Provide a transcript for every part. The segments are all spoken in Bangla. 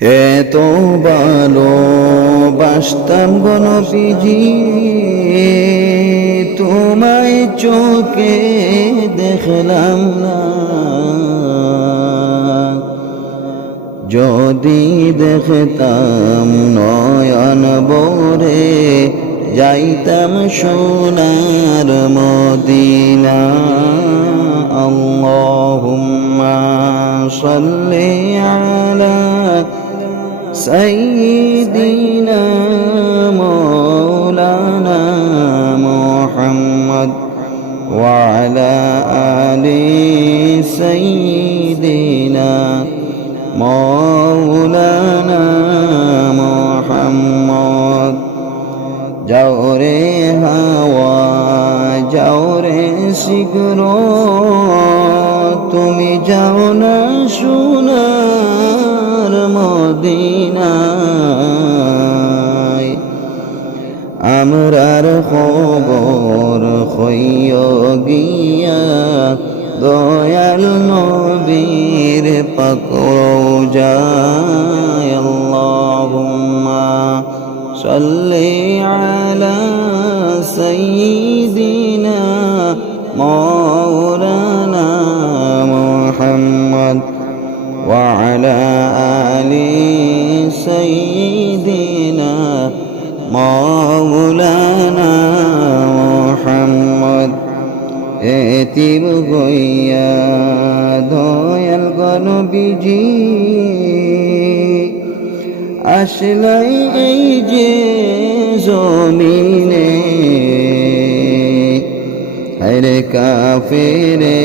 এত ভালো বাসতাম গণপিজি তোমায় চোখে দেখলাম না। যদি দেখতাম নয়ন বরে যাইতাম সোনার মদিনা, আল্লাহুম্মা সাল্লি সাইয়্যিদিনা মাওলানা মুহাম্মদ وعلى آل سيدنا مولانا محمد যাওরে হাওয়া যাওরে শীঘ্র তুমি যাও না সোনার মদিনায়। আমরার খবর হইয় গিয়া দয়াল নবীর পাকড় যায়। আল্লাহুম্মা সাল্লি আলা মোহাম্মদ, এতিম গইয়া দয়াল গণবিজি। আসলাই এই যে জমিনে হরে কাফেরে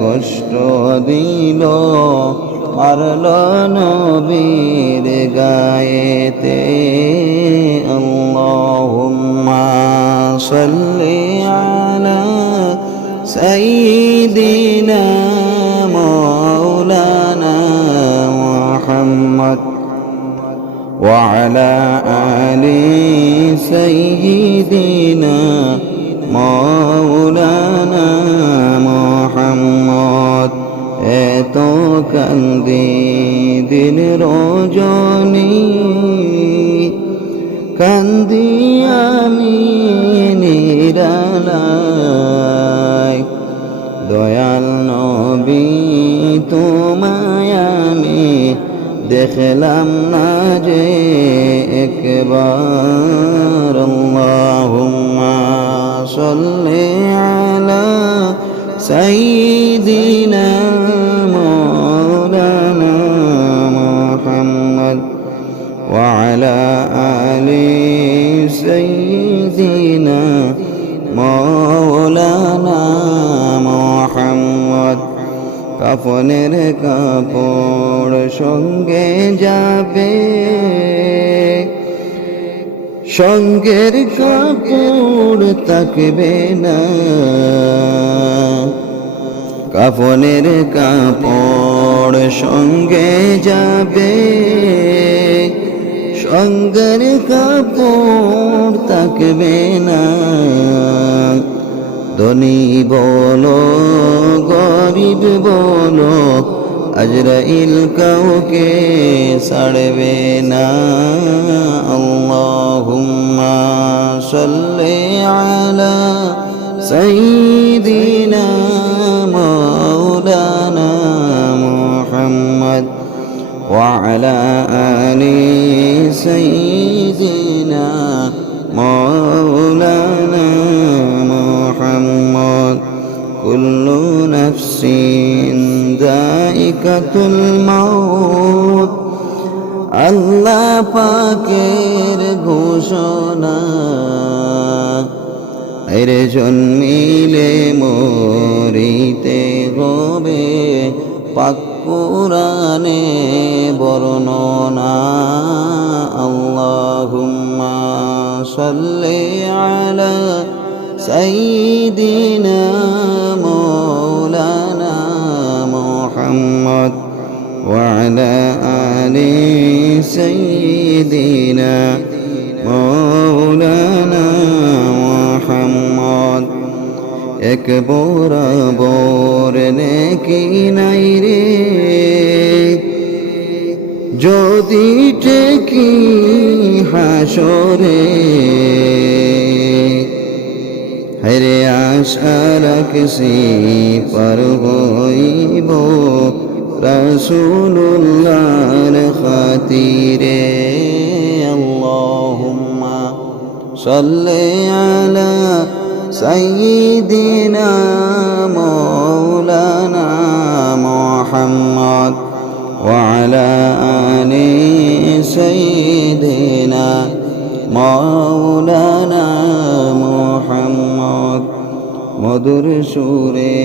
কষ্ট দিল, মারল নবীর গায়েতে। সাল্লি আলা সাইয়্যিদিনা মাওলানা মুহাম্মদ وعلى آل سيدنا مولانا محمد এত কান্দি নাই দয়াল নবী তোমায় আমি দেখলাম না যে একবার আল্লাহুম্মা সাল্লি আলা সাইয়্যিদিনা মাওলানা মুহাম্মদ ওয়া আলা আলি সাইয়্যিদিনা মৌলানা মোহাম্মদ, কাফনের কাপড় সঙ্গে যাবে। সঙ্গের কাপড় তাকবে না। কাফনের কাপড় সঙ্গে যাবে। সঙ্গের কাপড় তাকবে না। ধনী বলো, গরিব বলো, আজরাইল কাউকে ছাড়বে না। আল্লাহুম্মা সাল্লি আলা সাইয়্যিদিনা মাওলানা মুহাম্মদ ওয়া আলা আলি সাইয়্যিদিনা মালাকাতুল মাউত। আল্লাহ পাকের ঘোষণা। এর জন্মিলে মরিতে হবে পাকুরানে বর্ণনা। আল্লাহুম্মা সাল্লি আলা সাইয়্যিদিনা মুহাম্মদ وعلى آل سيدنا مولانا محمد এক বরাবর নেকি নাই রে যদি টেকি হাসরে হরে আশা রাখছি পর হইব রসুল্লাহর খাতিরে আল্লাহুম্মা সাল্লি আলা সাইয়্যিদিনা মধুর সুরে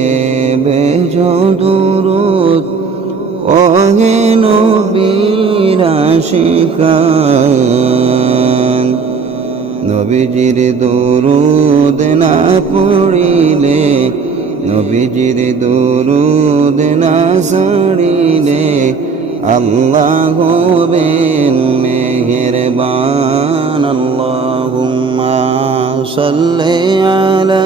বেজদুরুদ ওহে নবীর আশিকান। নবীজির দুরুদ না পড়িলে, নবীজির দুরুদ না সাড়িলে আল্লাহ হবেন মেহেরবান। আল্লাহুম্মা সাল্লি আলা